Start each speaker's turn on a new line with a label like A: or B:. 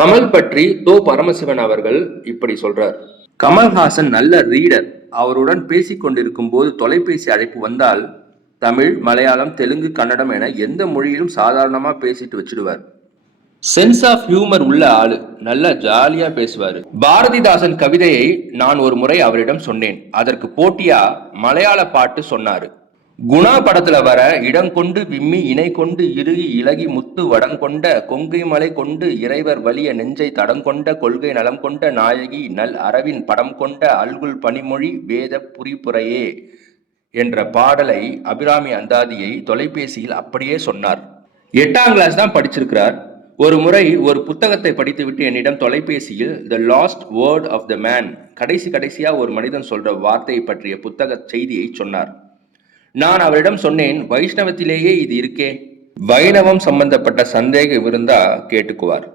A: கமல் பற்றி தோ பரமசிவன் அவர்கள் இப்படி சொல்றார். கமல்ஹாசன் நல்ல ரீடர். அவருடன் பேசிக் கொண்டிருக்கும் போது தொலைபேசி அழைப்பு வந்தால் தமிழ் மலையாளம் தெலுங்கு கன்னடம் என எந்த மொழியிலும் சாதாரணமா பேசிட்டு வச்சிடுவார். சென்ஸ் ஆஃப் ஹியூமர் உள்ள ஆளு. நல்லா ஜாலியா பேசுவார். பாரதிதாசன் கவிதையை நான் ஒரு முறை அவரிடம் சொன்னேன். அதற்கு போட்டியா மலையாள பாட்டு சொன்னாரு. குணா படத்துல வர இடம் கொண்டு விம்மி இணை கொண்டு இறுகி இலகி முத்து வடங்கொண்ட கொங்கை மலை கொண்டு இறைவர் வலிய நெஞ்சை தடங்கொண்ட கொள்கை நலம் கொண்ட நாயகி நல் அரவின் படம் கொண்ட அல்குல் பனிமொழி வேத புரிபுரையே என்ற பாடலை அபிராமி அந்தாதியை தொலைபேசியில் அப்படியே சொன்னார். எட்டாம் கிளாஸ் தான் படிச்சிருக்கிறார். ஒரு முறை ஒரு புத்தகத்தை படித்துவிட்டு என்னிடம் தொலைபேசியில் the last word of the man கடைசி கடைசியா ஒரு மனிதன் சொல்ற வார்த்தையை பற்றிய புத்தக செய்தியை சொன்னார். நான் அவரிடம் சொன்னேன் வைஷ்ணவத்திலேயே இது இருக்கே. வைணவம் சம்பந்தப்பட்ட சந்தேகம் இருந்தா கேட்டுக்குவார்.